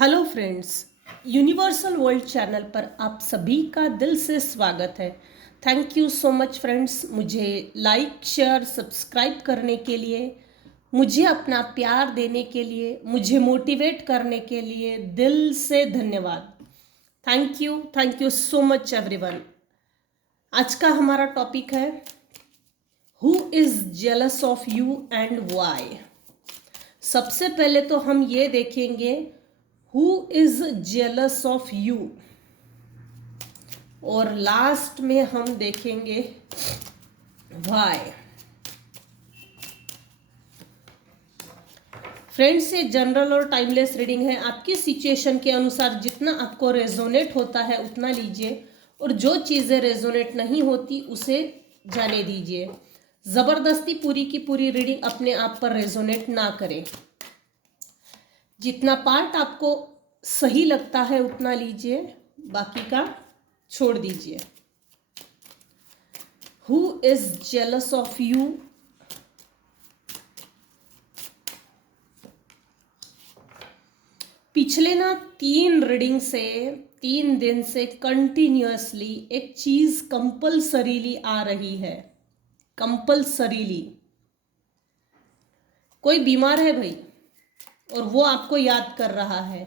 Hello friends, universal world channel पर आप सभी का दिल से स्वागत है। Thank you so much friends, मुझे लाइक शेयर सब्सक्राइब करने के लिए, मुझे अपना प्यार देने के लिए, मुझे मोटिवेट करने के लिए दिल से धन्यवाद। Thank you so much everyone. आज का हमारा टॉपिक है who is jealous of you and why. सबसे पहले तो हम ये देखेंगे who is jealous of you, और लास्ट में हम देखेंगे व्हाई। फ्रेंड्स, ये जनरल और टाइमलेस रीडिंग है। आपकी सिचुएशन के अनुसार जितना आपको रेजोनेट होता है उतना लीजिए, और जो चीज़ें रेजोनेट नहीं होती उसे जाने दीजिए। ज़बरदस्ती पूरी की पूरी रीडिंग अपने आप पर रेजोनेट ना करें। जितना पार्ट आपको सही लगता है उतना लीजिए, बाकी का छोड़ दीजिए। Who is jealous of you? पिछले 3 दिन से कंटिन्यूअसली एक चीज कंपल्सरीली आ रही है। कंपल्सरीली कोई बीमार है भाई, और वो आपको याद कर रहा है।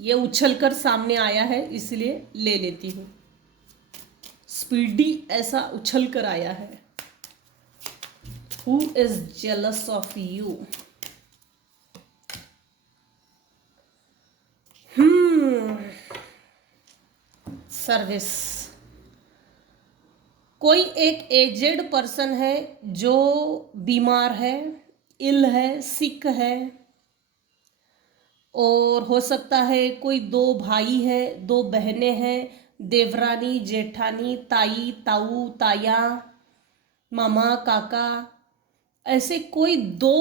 ये उछलकर सामने आया है, इसलिए ले लेती हूँ। स्पीडी ऐसा उछल कर आया है। Who is jealous of you? Service. कोई एक एजेड पर्सन है जो बीमार है, इल है, सिक है, और हो सकता है कोई 2 भाई है, 2 बहनें हैं, देवरानी, जेठानी, ताई, ताऊ, ताया, मामा, काका, ऐसे कोई 2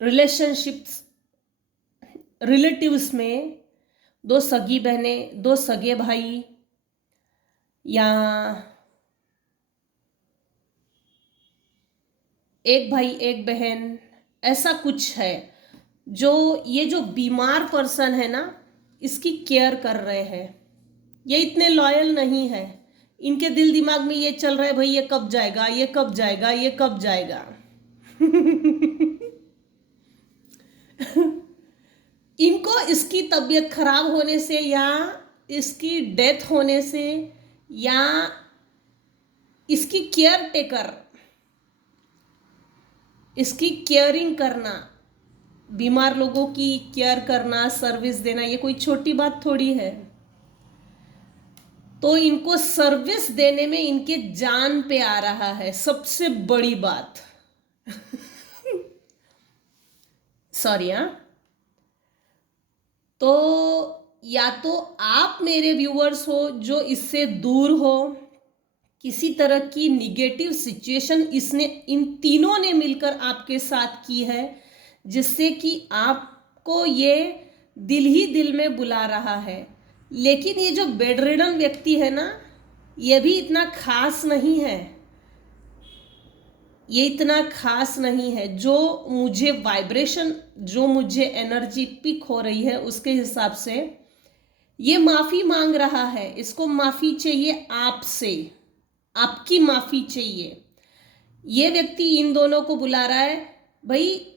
रिलेशनशिप्स, रिलेटिव्स में 2 सगी बहनें, 2 सगे भाई, या एक भाई एक बहन, ऐसा कुछ है जो ये जो बीमार पर्सन है ना, इसकी केयर कर रहे हैं। ये इतने लॉयल नहीं है। इनके दिल दिमाग में ये चल रहा है, भाई ये कब जाएगा, ये कब जाएगा, ये कब जाएगा। इनको इसकी तबीयत खराब होने से, या इसकी डेथ होने से, या इसकी केयर टेकर, इसकी केयरिंग करना, बीमार लोगों की केयर करना, सर्विस देना, ये कोई छोटी बात थोड़ी है। तो इनको सर्विस देने में इनके जान पे आ रहा है, सबसे बड़ी बात। सॉरी हाँ। तो या तो आप मेरे व्यूअर्स हो जो इससे दूर हो, किसी तरह की निगेटिव सिचुएशन इसने, इन तीनों ने मिलकर आपके साथ की है, जिससे कि आपको ये दिल ही दिल में बुला रहा है। लेकिन ये जो बेड रिडन व्यक्ति है ना, ये भी इतना खास नहीं है। ये इतना खास नहीं है। जो मुझे वाइब्रेशन, जो मुझे एनर्जी पिक हो रही है उसके हिसाब से ये माफ़ी मांग रहा है। इसको माफ़ी चाहिए आपसे, आपकी माफ़ी चाहिए। ये व्यक्ति इन दोनों को बुला रहा है, भाई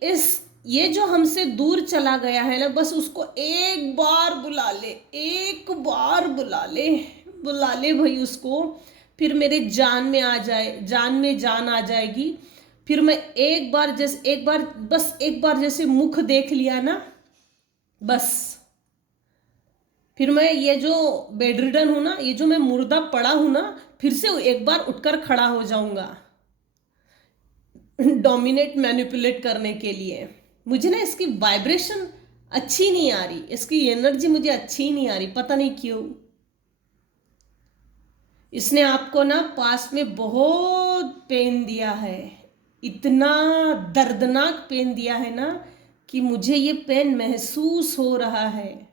ये जो हमसे दूर चला गया है ना, बस उसको एक बार बुला ले, एक बार बुला ले भाई उसको, फिर मेरे जान में आ जाए, जान में जान आ जाएगी। फिर मैं एक बार जैसे मुख देख लिया ना, बस फिर मैं ये जो बेड रिडन हूं ना, ये जो मैं मुर्दा पड़ा हूं ना, फिर से एक बार उठकर खड़ा हो जाऊंगा डोमिनेट, मैनिपुलेट करने के लिए। मुझे ना इसकी वाइब्रेशन अच्छी नहीं आ रही, इसकी एनर्जी मुझे अच्छी नहीं आ रही, पता नहीं क्यों। इसने आपको ना पास्ट में बहुत पेन दिया है, इतना दर्दनाक पेन दिया है ना कि मुझे ये पेन महसूस हो रहा है।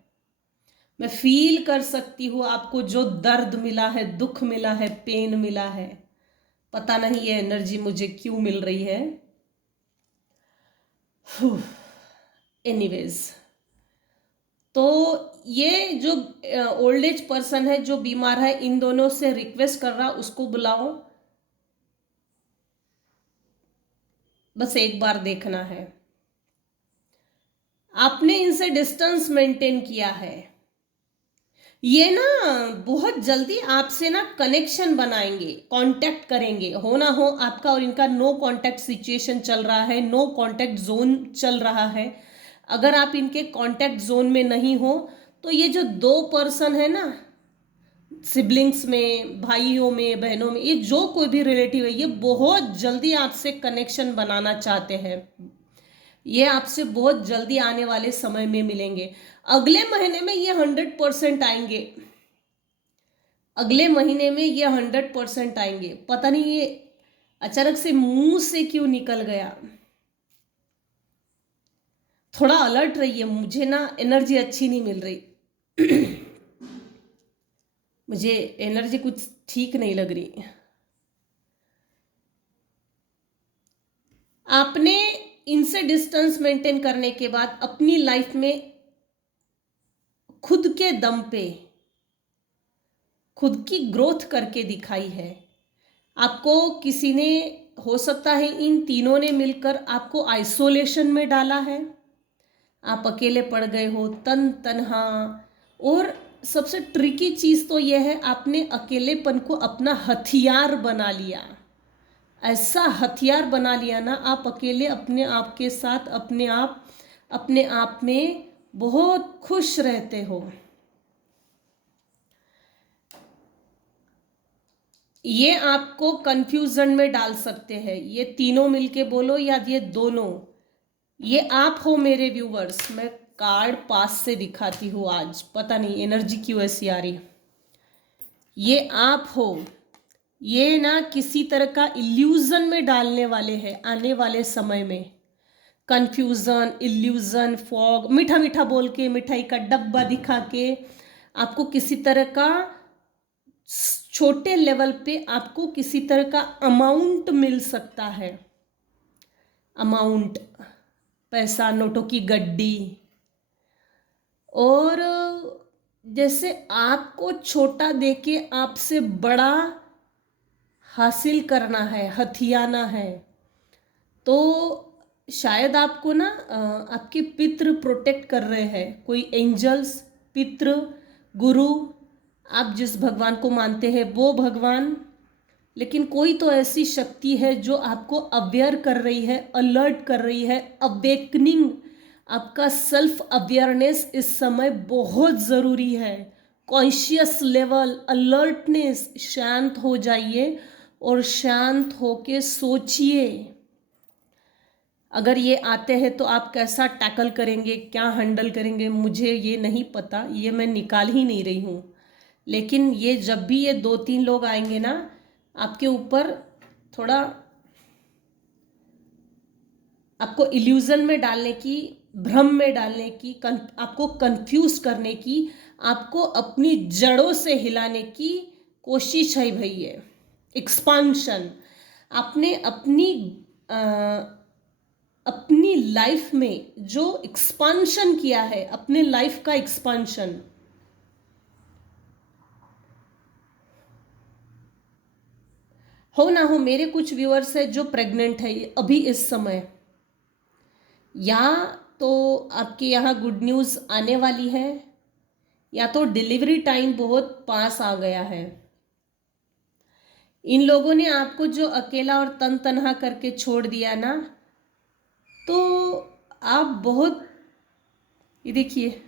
मैं फील कर सकती हूँ आपको जो दर्द मिला है, दुख मिला है, पेन मिला है। पता नहीं ये एनर्जी मुझे क्यों मिल रही है। एनीवेज, तो ये जो ओल्ड एज पर्सन है जो बीमार है, इन दोनों से रिक्वेस्ट कर रहा उसको बुलाओ, बस एक बार देखना है। आपने इनसे डिस्टेंस मेंटेन किया है, ये ना बहुत जल्दी आपसे ना कनेक्शन बनाएंगे, कांटेक्ट करेंगे। हो ना हो आपका और इनका नो कांटेक्ट सिचुएशन चल रहा है, नो कांटेक्ट जोन चल रहा है। अगर आप इनके कांटेक्ट जोन में नहीं हो तो ये जो दो पर्सन है ना, सिबलिंग्स में, भाइयों में, बहनों में, ये जो कोई भी रिलेटिव है, ये बहुत जल्दी आपसे कनेक्शन बनाना चाहते हैं। ये आपसे बहुत जल्दी आने वाले समय में मिलेंगे। अगले महीने में ये 100% आएंगे, अगले महीने में ये 100% आएंगे। पता नहीं ये अचानक से मुंह से क्यों निकल गया। थोड़ा अलर्ट रहिए, मुझे ना एनर्जी अच्छी नहीं मिल रही। मुझे एनर्जी कुछ ठीक नहीं लग रही। आपने इनसे डिस्टेंस मेंटेन करने के बाद अपनी लाइफ में खुद के दम पे खुद की ग्रोथ करके दिखाई है। आपको किसी ने, हो सकता है इन तीनों ने मिलकर आपको आइसोलेशन में डाला है, आप अकेले पड़ गए हो, तन्हा। और सबसे ट्रिकी चीज़ तो यह है, आपने अकेलेपन को अपना हथियार बना लिया। ऐसा हथियार बना लिया ना, आप अकेले अपने आप के साथ अपने आप में बहुत खुश रहते हो। ये आपको कंफ्यूजन में डाल सकते हैं, ये तीनों मिलके बोलो या ये दोनों। ये आप हो मेरे व्यूवर्स। मैं कार्ड पास से दिखाती हूँ आज, पता नहीं एनर्जी क्यों ऐसी आ रही। ये आप हो, ये ना किसी तरह का इल्यूजन में डालने वाले हैं आने वाले समय में। कंफ्यूजन, इल्यूजन, फॉग, मीठा मीठा बोल के, मिठाई का डब्बा दिखा के आपको किसी तरह का छोटे लेवल पे आपको किसी तरह का अमाउंट मिल सकता है। अमाउंट, पैसा, नोटों की गड्डी। और जैसे आपको छोटा देके आपसे बड़ा हासिल करना है, हथियाना है। तो शायद आपको ना आपके पितृ प्रोटेक्ट कर रहे हैं, कोई एंजल्स, पितृ, गुरु, आप जिस भगवान को मानते हैं वो भगवान। लेकिन कोई तो ऐसी शक्ति है जो आपको अवेयर कर रही है, अलर्ट कर रही है। अवेकनिंग, आपका सेल्फ अवेयरनेस इस समय बहुत ज़रूरी है। कॉन्शियस लेवल, अलर्टनेस, शांत हो जाइए और शांत होके सोचिए। अगर ये आते हैं तो आप कैसा टैकल करेंगे, क्या हैंडल करेंगे, मुझे ये नहीं पता, ये मैं निकाल ही नहीं रही हूँ। लेकिन ये जब भी ये 2-3 लोग आएंगे ना, आपके ऊपर थोड़ा, आपको इल्यूजन में डालने की, भ्रम में डालने की, आपको कंफ्यूज करने की, आपको अपनी जड़ों से हिलाने की कोशिश है भाई। ये एक्सपांशन आपने अपनी लाइफ में जो एक्सपांशन किया है, अपने लाइफ का एक्सपांशन। हो ना हो मेरे कुछ व्यूअर्स है जो प्रेग्नेंट है अभी इस समय, या तो आपके यहाँ गुड न्यूज़ आने वाली है, या तो डिलीवरी टाइम बहुत पास आ गया है। इन लोगों ने आपको जो अकेला और तन्हा करके छोड़ दिया ना, तो आप बहुत, ये देखिए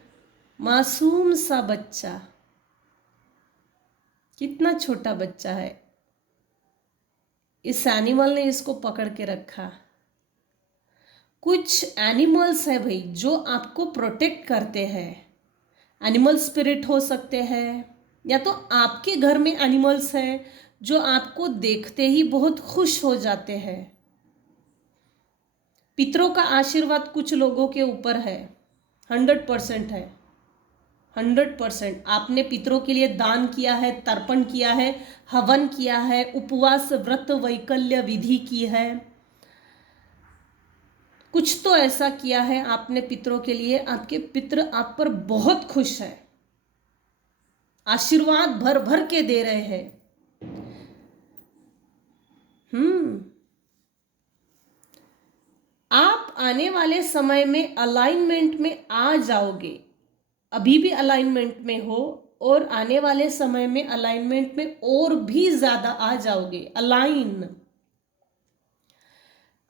मासूम सा बच्चा, कितना छोटा बच्चा है, इस एनिमल ने इसको पकड़ के रखा। कुछ एनिमल्स है भाई जो आपको प्रोटेक्ट करते हैं। एनिमल स्पिरिट हो सकते हैं, या तो आपके घर में एनिमल्स हैं जो आपको देखते ही बहुत खुश हो जाते हैं। पितरों का आशीर्वाद कुछ लोगों के ऊपर है, 100% है, 100%। आपने पितरों के लिए दान किया है, तर्पण किया है, हवन किया है, उपवास, व्रत, वैकल्य विधि की है। कुछ तो ऐसा किया है आपने पितरों के लिए, आपके पितर आप पर बहुत खुश है, आशीर्वाद भर भर के दे रहे हैं। आप आने वाले समय में अलाइनमेंट में आ जाओगे, अभी भी अलाइनमेंट में हो और आने वाले समय में अलाइनमेंट में और भी ज्यादा आ जाओगे। अलाइन,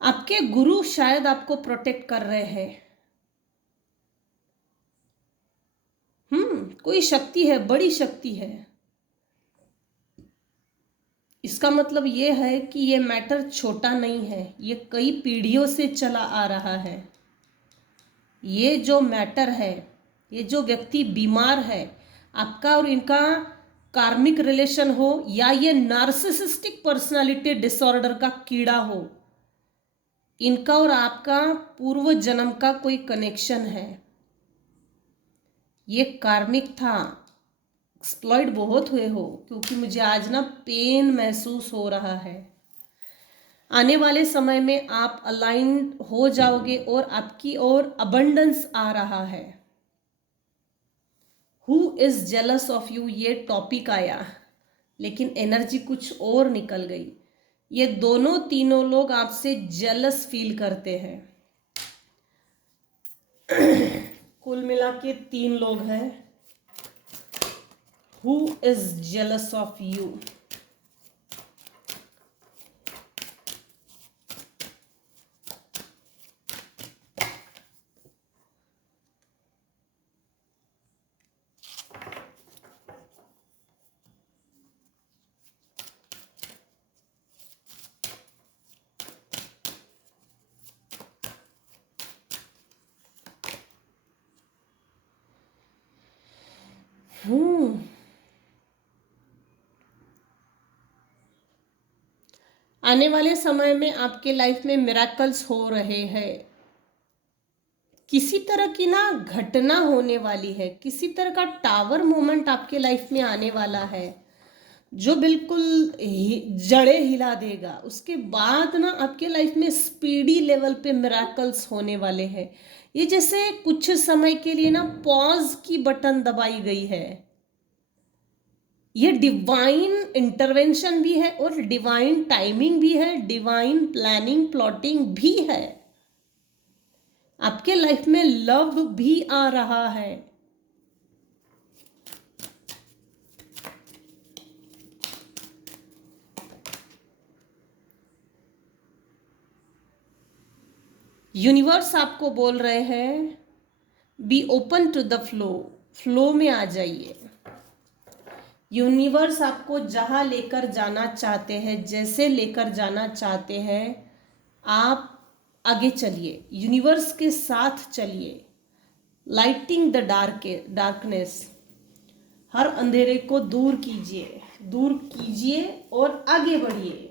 आपके गुरु शायद आपको प्रोटेक्ट कर रहे हैं। कोई शक्ति है, बड़ी शक्ति है। इसका मतलब ये है कि ये मैटर छोटा नहीं है, ये कई पीढ़ियों से चला आ रहा है। ये जो मैटर है, ये जो व्यक्ति बीमार है, आपका और इनका कार्मिक रिलेशन हो या ये नार्सिसिस्टिक पर्सनालिटी डिसऑर्डर का कीड़ा हो, इनका और आपका पूर्व जन्म का कोई कनेक्शन है। ये कार्मिक था। एक्सप्लॉइट बहुत हुए हो, क्योंकि मुझे आज ना पेन महसूस हो रहा है। आने वाले समय में आप अलाइन हो जाओगे और आपकी ओर अबंडेंस आ रहा है। Who is jealous of you, ये टॉपिक आया, लेकिन एनर्जी कुछ और निकल गई। ये दोनों तीनों लोग आपसे जेलस फील करते हैं। कुल मिला के 3 लोग हैं। Who is jealous of you? आने वाले समय में आपके लाइफ में मिरेकल्स हो रहे हैं। किसी तरह की ना घटना होने वाली है, किसी तरह का टावर मोमेंट आपके लाइफ में आने वाला है जो बिल्कुल जड़े हिला देगा। उसके बाद ना आपके लाइफ में स्पीडी लेवल पे मिरेकल्स होने वाले हैं। ये जैसे कुछ समय के लिए ना पॉज की बटन दबाई गई है। ये डिवाइन इंटरवेंशन भी है और डिवाइन टाइमिंग भी है, डिवाइन प्लानिंग प्लॉटिंग भी है। आपके लाइफ में लव भी आ रहा है। यूनिवर्स आपको बोल रहे हैं be open to the flow, flow में आ जाइए। यूनिवर्स आपको जहां लेकर जाना चाहते हैं, जैसे लेकर जाना चाहते हैं, आप आगे चलिए, यूनिवर्स के साथ चलिए। लाइटिंग द डार्कनेस, हर अंधेरे को दूर कीजिए और आगे बढ़िए।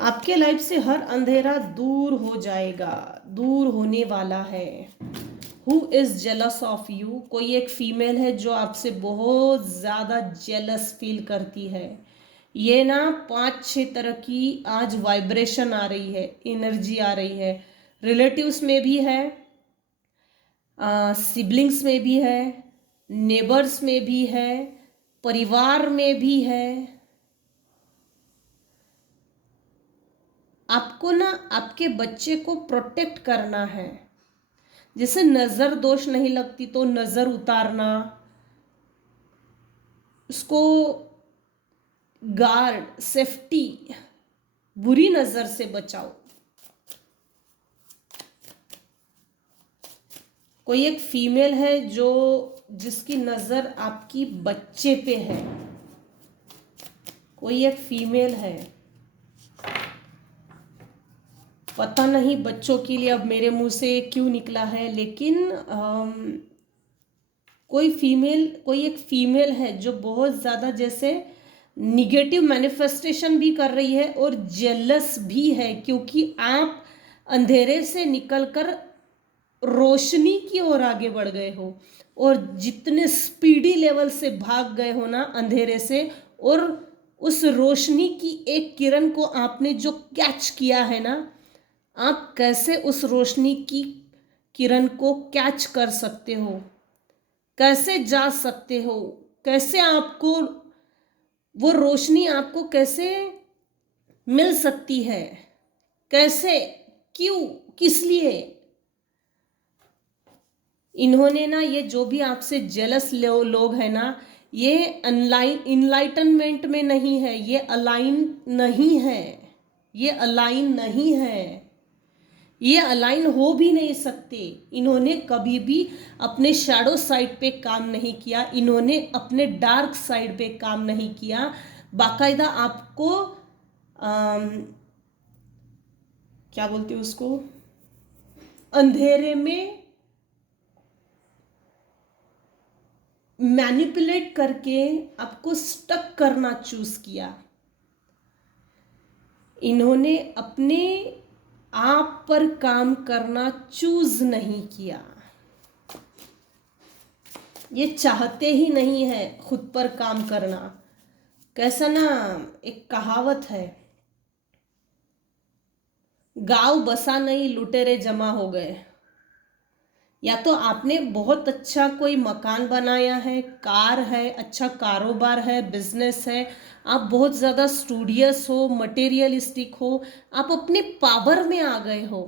आपके लाइफ से हर अंधेरा दूर हो जाएगा, दूर होने वाला है। Who is jealous of you? कोई एक फीमेल है जो आपसे बहुत ज़्यादा जेलस फील करती है। ये ना 5-6 तरह की आज वाइब्रेशन आ रही है, एनर्जी आ रही है। रिलेटिव्स में भी है, सिबलिंग्स में भी है, नेबर्स में भी है, परिवार में भी है। आपको ना आपके बच्चे को प्रोटेक्ट करना है। जैसे नज़र दोष नहीं लगती तो नज़र उतारना, उसको गार्ड, सेफ्टी, बुरी नज़र से बचाओ। कोई एक फीमेल है जो जिसकी नज़र आपकी बच्चे पे है। कोई एक फीमेल है, पता नहीं बच्चों के लिए अब मेरे मुंह से क्यों निकला है, लेकिन कोई एक फीमेल है जो बहुत ज़्यादा जैसे निगेटिव मैनिफेस्टेशन भी कर रही है और जेलस भी है, क्योंकि आप अंधेरे से निकलकर रोशनी की ओर आगे बढ़ गए हो और जितने स्पीडी लेवल से भाग गए हो ना अंधेरे से, और उस रोशनी की एक किरण को आपने जो कैच किया है ना, आप कैसे उस रोशनी की किरण को कैच कर सकते हो, कैसे जा सकते हो, कैसे आपको वो रोशनी आपको कैसे मिल सकती है, कैसे, क्यों, किस लिए। इन्होंने ना, ये जो भी आपसे जेलस लोग हैं ना, ये इनलाइटनमेंट में नहीं है, ये अलाइन नहीं है, ये अलाइन नहीं है, ये अलाइन हो भी नहीं सकते। इन्होंने कभी भी अपने शैडो साइड पे काम नहीं किया, इन्होंने अपने डार्क साइड पे काम नहीं किया। बाकायदा आपको क्या बोलते हैं उसको, अंधेरे में मैनिपुलेट करके आपको स्टक करना चूज किया। इन्होंने अपने आप पर काम करना चूज नहीं किया, ये चाहते ही नहीं है खुद पर काम करना। कैसा ना, एक कहावत है, गांव बसा नहीं लुटेरे जमा हो गए। या तो आपने बहुत अच्छा कोई मकान बनाया है, कार है, अच्छा कारोबार है, बिजनेस है, आप बहुत ज़्यादा स्टूडियस हो, मटेरियलिस्टिक हो, आप अपने पावर में आ गए हो,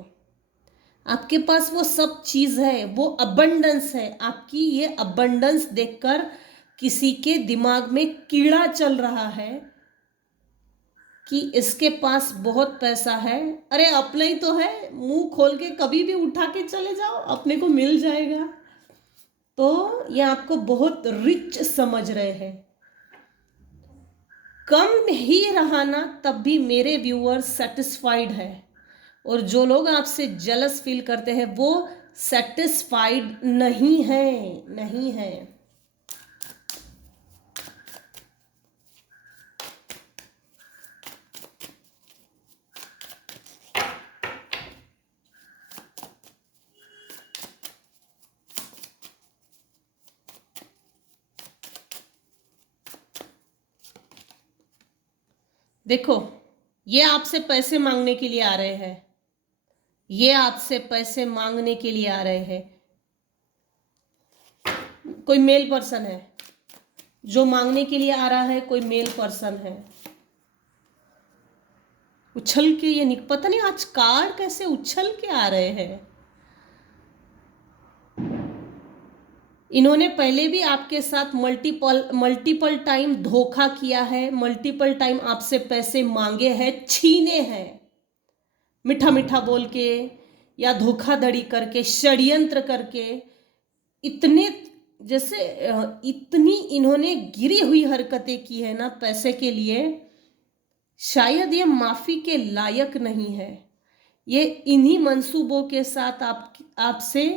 आपके पास वो सब चीज़ है, वो अबंडेंस है। आपकी ये अबंडेंस देखकर किसी के दिमाग में कीड़ा चल रहा है कि इसके पास बहुत पैसा है, अरे अपना ही तो है, मुंह खोल के कभी भी उठा के चले जाओ, अपने को मिल जाएगा। तो ये आपको बहुत रिच समझ रहे हैं। कम ही रहा ना, तब भी मेरे व्यूअर्स सेटिस्फाइड है, और जो लोग आपसे जेलस फील करते हैं वो सेटिस्फाइड नहीं है, नहीं है। देखो, ये आपसे पैसे मांगने के लिए आ रहे हैं, ये आपसे पैसे मांगने के लिए आ रहे हैं। कोई मेल पर्सन है जो मांगने के लिए आ रहा है, कोई मेल पर्सन है। उछल के ये पता नहीं आज कार्ड कैसे उछल के आ रहे हैं। इन्होंने पहले भी आपके साथ मल्टीपल टाइम धोखा किया है, मल्टीपल टाइम आपसे पैसे मांगे हैं, छीने हैं, मीठा मीठा बोल के या धोखाधड़ी करके, षड्यंत्र करके। इतने जैसे इतनी इन्होंने गिरी हुई हरकतें की है ना पैसे के लिए, शायद ये माफी के लायक नहीं है। ये इन्हीं मंसूबों के साथ आपसे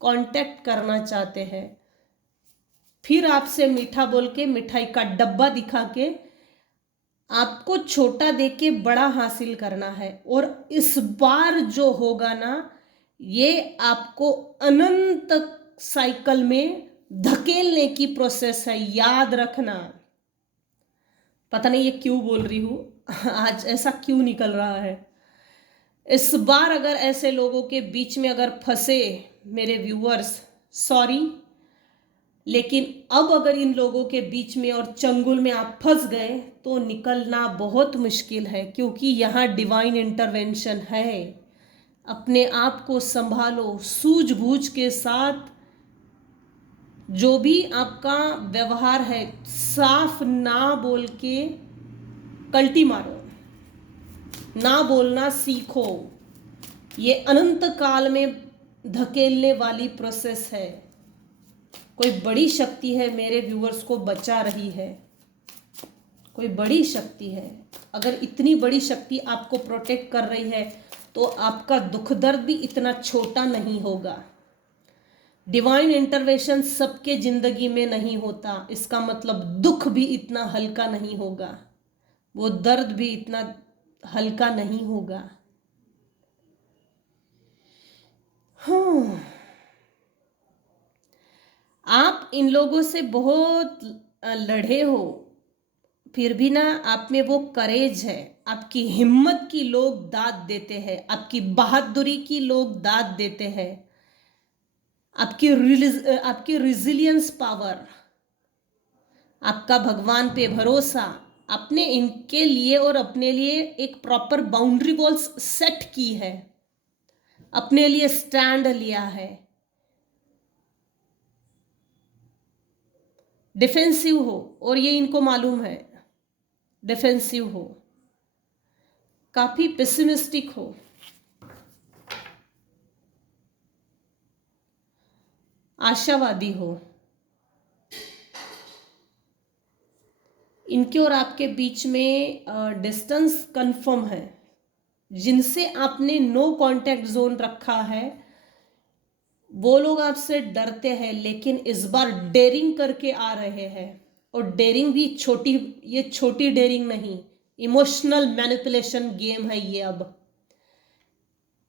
कांटेक्ट करना चाहते हैं, फिर आपसे मीठा बोल के, मिठाई का डब्बा दिखा के आपको छोटा दे के बड़ा हासिल करना है। और इस बार जो होगा ना, ये आपको अनंत साइकिल में धकेलने की प्रोसेस है, याद रखना। पता नहीं ये क्यों बोल रही हूं, आज ऐसा क्यों निकल रहा है। इस बार अगर ऐसे लोगों के बीच में अगर फंसे मेरे व्यूअर्स, सॉरी, लेकिन अब अगर इन लोगों के बीच में और चंगुल में आप फंस गए तो निकलना बहुत मुश्किल है, क्योंकि यहाँ डिवाइन इंटरवेंशन है। अपने आप को संभालो, सूझबूझ के साथ जो भी आपका व्यवहार है, साफ ना बोल के कल्टी मारो, ना बोलना सीखो। ये अनंत काल में धकेलने वाली प्रोसेस है। कोई बड़ी शक्ति है मेरे व्यूअर्स को बचा रही है, कोई बड़ी शक्ति है। अगर इतनी बड़ी शक्ति आपको प्रोटेक्ट कर रही है तो आपका दुख दर्द भी इतना छोटा नहीं होगा। डिवाइन इंटरवेंशन सबके जिंदगी में नहीं होता, इसका मतलब दुख भी इतना हल्का नहीं होगा, वो दर्द भी इतना हल्का नहीं होगा। हाँ, आप इन लोगों से बहुत लड़े हो, फिर भी ना आप में वो करेज है, आपकी हिम्मत की लोग दाद देते हैं, आपकी बहादुरी की लोग दाद देते हैं, आपकी रिजिलियंस पावर, आपका भगवान पे भरोसा, आपने इनके लिए और अपने लिए एक प्रॉपर बाउंड्री वॉल्स सेट की है, अपने लिए स्टैंड लिया है, डिफेंसिव हो, और ये इनको मालूम है, डिफेंसिव हो, काफी पेसिमिस्टिक हो, आशावादी हो। इनके और आपके बीच में डिस्टेंस कंफर्म है। जिनसे आपने नो कांटेक्ट जोन रखा है वो लोग आपसे डरते हैं, लेकिन इस बार डेयरिंग करके आ रहे हैं। और डेयरिंग भी छोटी, ये छोटी डेयरिंग नहीं, इमोशनल मैनिपुलेशन गेम है ये। अब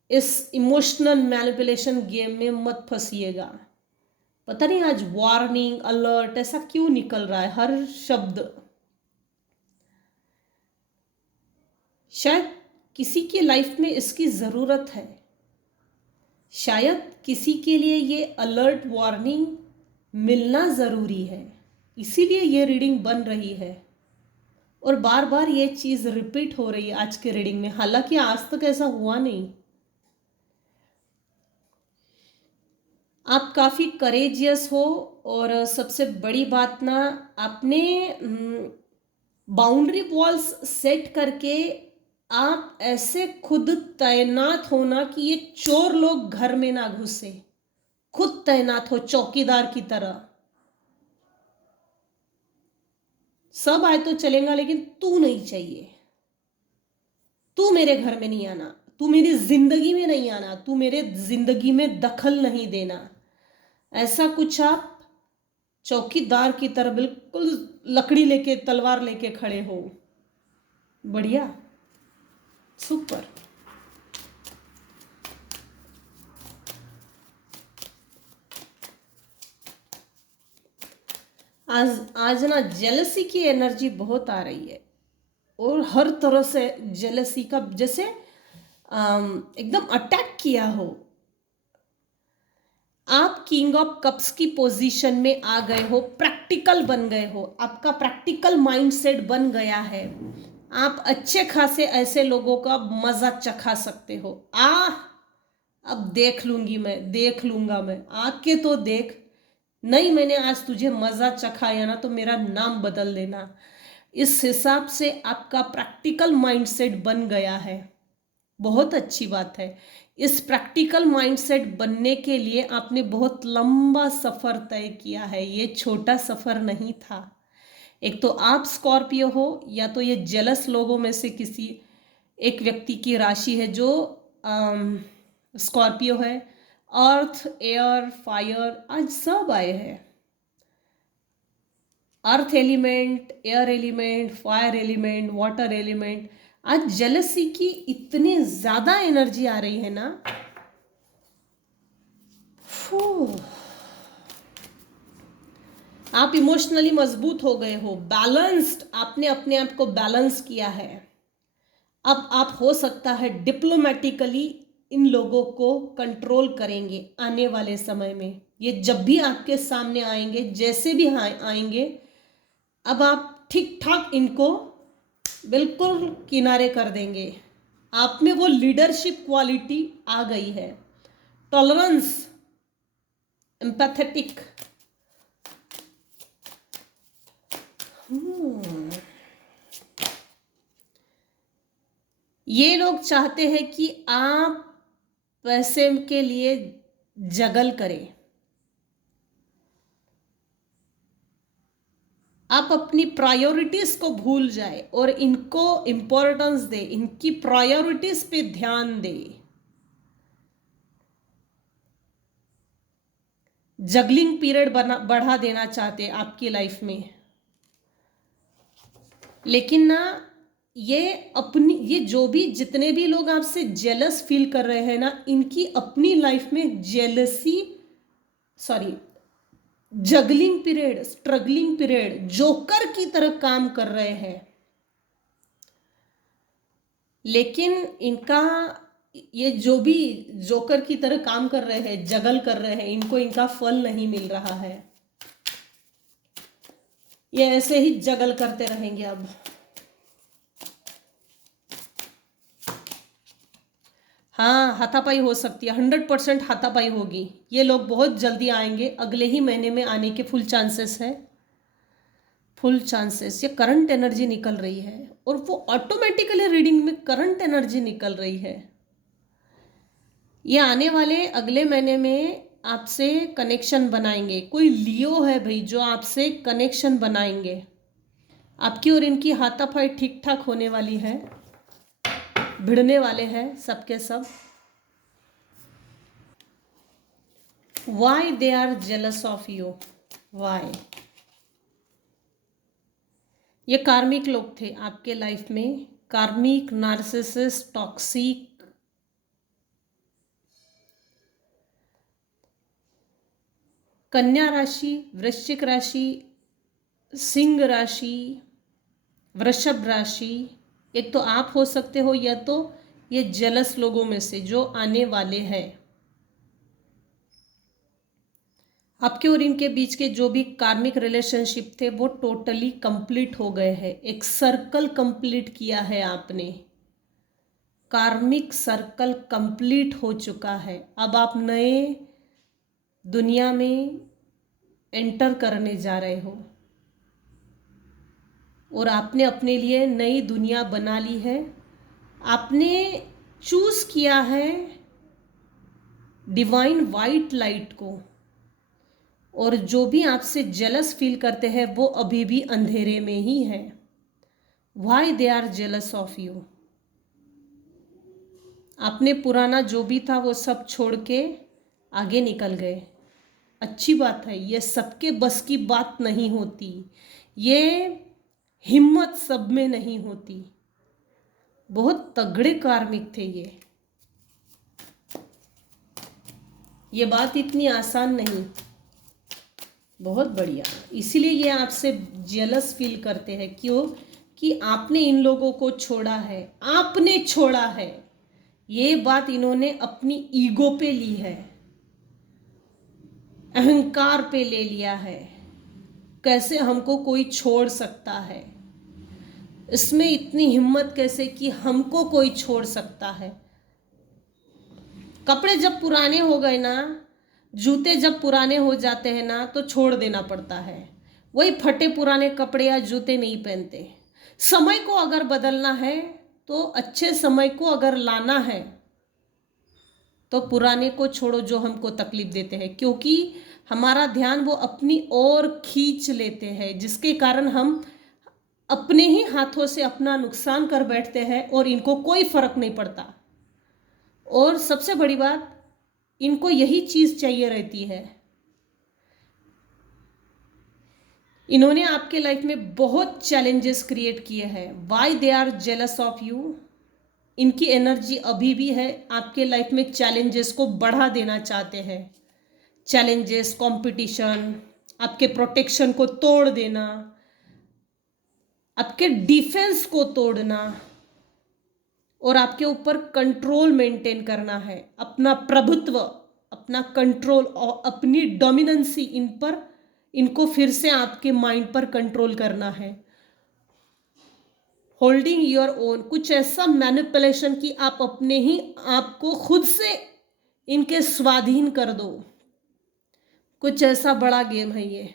इस इमोशनल मैनिपुलेशन गेम में मत फंसिएगा। पता नहीं आज वार्निंग अलर्ट ऐसा क्यों निकल रहा है हर शब्द। शायद किसी की लाइफ में इसकी ज़रूरत है, शायद किसी के लिए ये अलर्ट वार्निंग मिलना ज़रूरी है, इसीलिए ये रीडिंग बन रही है। और बार बार ये चीज़ रिपीट हो रही है आज के रीडिंग में, हालांकि आज तक ऐसा हुआ नहीं। आप काफ़ी करेजियस हो, और सबसे बड़ी बात ना, आपने बाउंड्री वॉल्स सेट करके आप ऐसे खुद तैनात होना कि ये चोर लोग घर में ना घुसे, खुद तैनात हो चौकीदार की तरह। सब आए तो चलेगा, लेकिन तू नहीं चाहिए, तू मेरे घर में नहीं आना, तू मेरी जिंदगी में नहीं आना, तू मेरे जिंदगी में दखल नहीं देना। ऐसा कुछ आप चौकीदार की तरह बिल्कुल लकड़ी लेके, तलवार लेके खड़े हो। बढ़िया, सुपर। आज ना जेलसी की एनर्जी बहुत आ रही है, और हर तरह से जेलसी का जैसे एकदम अटैक किया हो। आप किंग ऑफ कप्स की पोजीशन में आ गए हो, प्रैक्टिकल बन गए हो, आपका प्रैक्टिकल माइंडसेट बन गया है। आप अच्छे खासे ऐसे लोगों का मजा चखा सकते हो। अब देख लूंगी मैं, देख लूंगा मैं, आके तो देख। नहीं, मैंने आज तुझे मजा चखाया ना तो मेरा नाम बदल देना। इस हिसाब से आपका प्रैक्टिकल माइंडसेट बन गया है, बहुत अच्छी बात है। इस प्रैक्टिकल माइंडसेट बनने के लिए आपने बहुत लंबा सफर तय किया है, ये छोटा सफर नहीं था। एक तो आप स्कॉर्पियो हो, या तो ये जेलस लोगों में से किसी एक व्यक्ति की राशि है जो स्कॉर्पियो है। अर्थ, एयर, फायर, आज सब आए हैं। Earth element, air element, fire element, water element. आज जेलसी की इतनी ज्यादा एनर्जी आ रही है ना। आप इमोशनली मजबूत हो गए हो, बैलेंस्ड, आपने अपने आप को बैलेंस किया है। अब आप हो सकता है डिप्लोमेटिकली इन लोगों को कंट्रोल करेंगे आने वाले समय में। ये जब भी आपके सामने आएंगे, जैसे भी आएंगे, अब आप ठीक ठाक इनको बिल्कुल किनारे कर देंगे। आप में वो लीडरशिप क्वालिटी आ गई है, टॉलरेंस, एम्पैथेटिक। ये लोग चाहते हैं कि आप पैसे के लिए जगल करें, आप अपनी प्रायोरिटीज को भूल जाए और इनको इंपॉर्टेंस दे, इनकी प्रायोरिटीज पे ध्यान दे। जगलिंग पीरियड बढ़ा देना चाहते आपकी लाइफ में, लेकिन ना ये जो भी जितने भी लोग आपसे जेलस फील कर रहे हैं ना, इनकी अपनी लाइफ में jealousy, sorry, juggling period, struggling period, joker की तरह काम कर रहे हैं, लेकिन इनका ये जो भी जोकर की तरह काम कर रहे हैं, जगल कर रहे हैं, इनको इनका फल नहीं मिल रहा है। ये ऐसे ही जगल करते रहेंगे। अब हाँ, हाथापाई हो सकती है, 100% हाथापाई होगी। ये लोग बहुत जल्दी आएंगे, अगले ही महीने में आने के फुल चांसेस है, फुल चांसेस। ये करंट एनर्जी निकल रही है और वो ऑटोमेटिकली रीडिंग में करंट एनर्जी निकल रही है। ये आने वाले अगले महीने में आपसे कनेक्शन बनाएंगे। कोई लियो है भाई जो आपसे कनेक्शन बनाएंगे। आपकी और इनकी हाथापाई ठीक ठाक होने वाली है, भिड़ने वाले हैं सबके सब। Why they are jealous of you? Why? ये कार्मिक लोग थे आपके लाइफ में, कार्मिक, नार्सिसिस्ट, टॉक्सिक। कन्या राशि, वृश्चिक राशि, सिंह राशि, वृषभ राशि, एक तो आप हो सकते हो या तो ये जेलस लोगों में से जो आने वाले हैं। आपके और इनके बीच के जो भी कार्मिक रिलेशनशिप थे वो टोटली कंप्लीट हो गए हैं। एक सर्कल कंप्लीट किया है आपने, कार्मिक सर्कल कंप्लीट हो चुका है। अब आप नए दुनिया में एंटर करने जा रहे हो और आपने अपने लिए नई दुनिया बना ली है। आपने चूज किया है डिवाइन वाइट लाइट को, और जो भी आपसे जेलस फील करते हैं वो अभी भी अंधेरे में ही है। Why they are jealous of you? आपने पुराना जो भी था वो सब छोड़ के आगे निकल गए। अच्छी बात है, ये सबके बस की बात नहीं होती, ये हिम्मत सब में नहीं होती। बहुत तगड़े कार्मिक थे ये बात इतनी आसान नहीं। बहुत बढ़िया, इसीलिए ये आपसे जेलस फील करते हैं। क्यों? कि आपने इन लोगों को छोड़ा है, आपने छोड़ा है। ये बात इन्होंने अपनी ईगो पे ली है, अहंकार पे ले लिया है। कैसे हमको कोई छोड़ सकता है, इसमें इतनी हिम्मत कैसे कि हमको कोई छोड़ सकता है। कपड़े जब पुराने हो गए ना, जूते जब पुराने हो जाते हैं ना, तो छोड़ देना पड़ता है। वही फटे पुराने कपड़े या जूते नहीं पहनते। समय को अगर बदलना है तो अच्छे समय को अगर लाना है तो पुराने को छोड़ो जो हमको तकलीफ देते हैं, क्योंकि हमारा ध्यान वो अपनी ओर खींच लेते हैं, जिसके कारण हम अपने ही हाथों से अपना नुकसान कर बैठते हैं और इनको कोई फर्क नहीं पड़ता। और सबसे बड़ी बात, इनको यही चीज चाहिए रहती है। इन्होंने आपके लाइफ में बहुत चैलेंजेस क्रिएट किए हैं। Why they are jealous of you? इनकी एनर्जी अभी भी है, आपके लाइफ में चैलेंजेस को बढ़ा देना चाहते हैं। चैलेंजेस, कंपटीशन, आपके प्रोटेक्शन को तोड़ देना, आपके डिफेंस को तोड़ना और आपके ऊपर कंट्रोल मेंटेन करना है। अपना प्रभुत्व, अपना कंट्रोल और अपनी डोमिनेंसी इन पर, इनको फिर से आपके माइंड पर कंट्रोल करना है। होल्डिंग योर ओन, कुछ ऐसा मैनिपुलेशन कि आप अपने ही आप को खुद से इनके स्वाधीन कर दो। कुछ ऐसा बड़ा गेम है ये।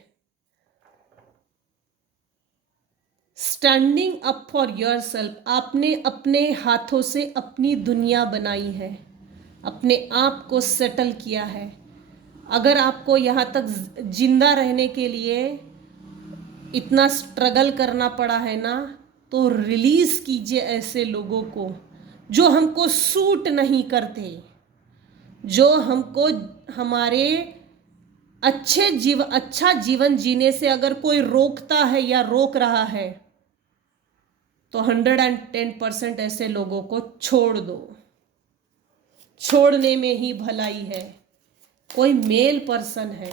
Standing up for your self, आपने अपने हाथों से अपनी दुनिया बनाई है, अपने आप को सेटल किया है। अगर आपको यहाँ तक जिंदा रहने के लिए इतना स्ट्रगल करना पड़ा है ना, तो रिलीज कीजिए ऐसे लोगों को जो हमको सूट नहीं करते, जो हमको हमारे अच्छा जीवन जीने से अगर कोई रोकता है या रोक रहा है, तो 110% ऐसे लोगों को छोड़ दो। छोड़ने में ही भलाई है। कोई मेल पर्सन है,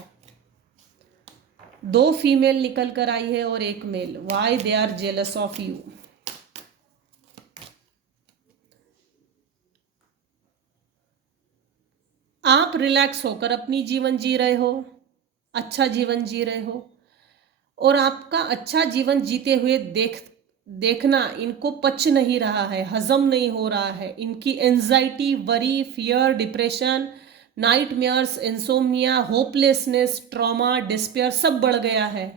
2 फीमेल निकल कर आई है और 1 male. Why they are jealous of you? आप रिलैक्स होकर अपनी जीवन जी रहे हो, अच्छा जीवन जी रहे हो, और आपका अच्छा जीवन जीते हुए देखना इनको पच नहीं रहा है, हजम नहीं हो रहा है। इनकी anxiety, worry, fear, depression, nightmares, insomnia, hopelessness, trauma, despair सब बढ़ गया है।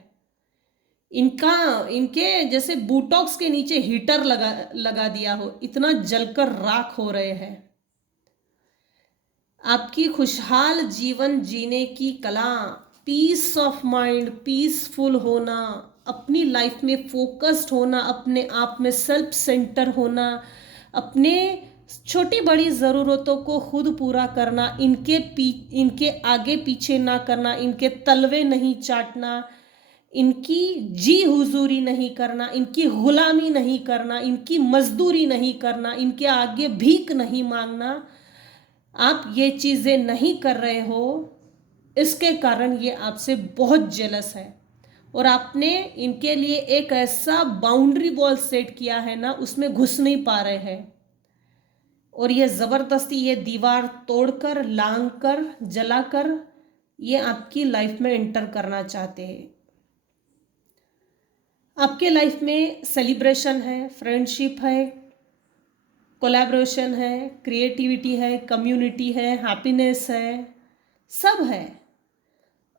इनके जैसे बूटॉक्स के नीचे हीटर लगा दिया हो, इतना जलकर राख हो रहे हैं। आपकी खुशहाल जीवन जीने की कला, पीस ऑफ माइंड, पीसफुल होना, अपनी लाइफ में फोकस्ड होना, अपने आप में सेल्फ सेंटर होना, अपने छोटी बड़ी ज़रूरतों को खुद पूरा करना, इनके आगे पीछे ना करना, इनके तलवे नहीं चाटना, इनकी जी हुजूरी नहीं करना, इनकी गुलामी नहीं करना, इनकी मजदूरी नहीं करना, इनके आगे भीख नहीं मांगना। आप ये चीज़ें नहीं कर रहे हो, इसके कारण ये आपसे बहुत जेलस है, और आपने इनके लिए एक ऐसा बाउंड्री वॉल सेट किया है ना, उसमें घुस नहीं पा रहे हैं, और ये ज़बरदस्ती ये दीवार तोड़कर, लांघकर, जलाकर ये आपकी लाइफ में एंटर करना चाहते हैं। आपके लाइफ में सेलिब्रेशन है, फ्रेंडशिप है, कोलैबोरेशन है, क्रिएटिविटी है, कम्युनिटी है, हैप्पीनेस है, सब है।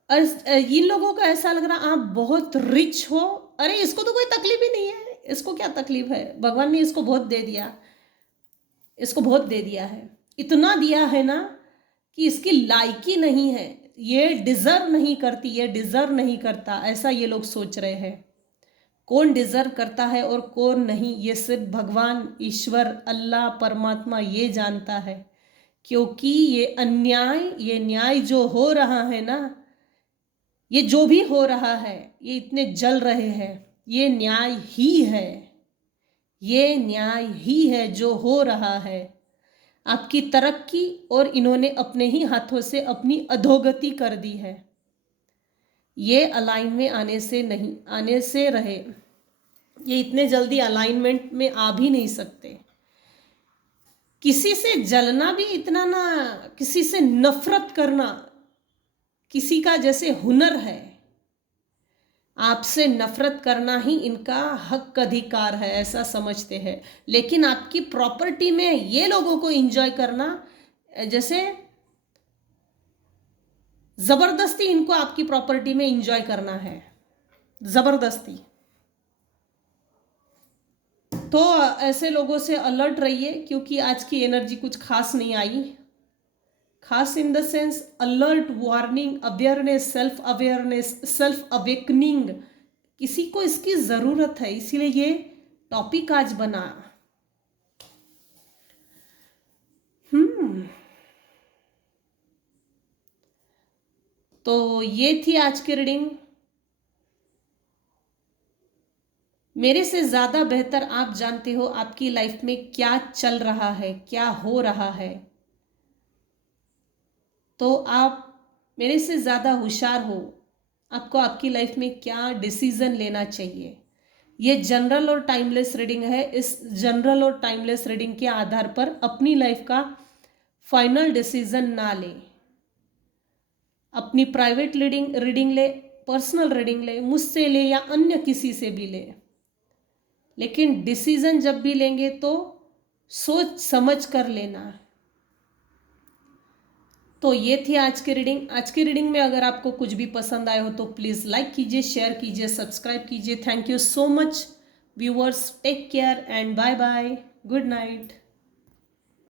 और इन लोगों को ऐसा लग रहा आप बहुत रिच हो, अरे इसको तो कोई तकलीफ ही नहीं है, इसको क्या तकलीफ है, भगवान ने इसको बहुत दे दिया, इसको बहुत दे दिया है, इतना दिया है ना कि इसकी लायकी नहीं है, ये डिजर्व नहीं करती, ये डिजर्व नहीं करता, ऐसा ये लोग सोच रहे हैं। कौन डिजर्व करता है और कौन नहीं, ये सिर्फ भगवान, ईश्वर, अल्लाह, परमात्मा ये जानता है। क्योंकि ये अन्याय, ये न्याय जो हो रहा है ना, ये जो भी हो रहा है, ये इतने जल रहे हैं, ये न्याय ही है, ये न्याय ही है जो हो रहा है। आपकी तरक्की, और इन्होंने अपने ही हाथों से अपनी अधोगति कर दी है। ये अलाइन में आने से रहे, ये इतने जल्दी अलाइनमेंट में आ भी नहीं सकते। किसी से जलना भी इतना ना, किसी से नफरत करना किसी का जैसे हुनर है, आपसे नफरत करना ही इनका हक अधिकार है, ऐसा समझते हैं। लेकिन आपकी प्रॉपर्टी में ये लोगों को एंजॉय करना, जैसे जबरदस्ती इनको आपकी प्रॉपर्टी में एंजॉय करना है, जबरदस्ती। तो ऐसे लोगों से अलर्ट रहिए, क्योंकि आज की एनर्जी कुछ खास नहीं आई। खास in the sense alert, warning, awareness, self awakening, किसी को इसकी ज़रूरत है, इसीलिए ये टॉपिक आज बना। तो ये थी आज की रीडिंग। मेरे से ज़्यादा बेहतर आप जानते हो आपकी लाइफ में क्या चल रहा है, क्या हो रहा है। तो आप मेरे से ज़्यादा होशियार हो, आपको आपकी लाइफ में क्या डिसीज़न लेना चाहिए। ये जनरल और टाइमलेस रीडिंग है। इस जनरल और टाइमलेस रीडिंग के आधार पर अपनी लाइफ का फाइनल डिसीज़न ना ले। अपनी प्राइवेट रीडिंग ले, पर्सनल रीडिंग ले, मुझसे ले या अन्य किसी से भी ले, लेकिन डिसीज़न जब भी लेंगे तो सोच समझ कर लेना। तो ये थी आज की रीडिंग। आज की रीडिंग में अगर आपको कुछ भी पसंद आया हो तो प्लीज़ लाइक कीजिए, शेयर कीजिए, सब्सक्राइब कीजिए। Thank you so much viewers, take care and bye bye, good night.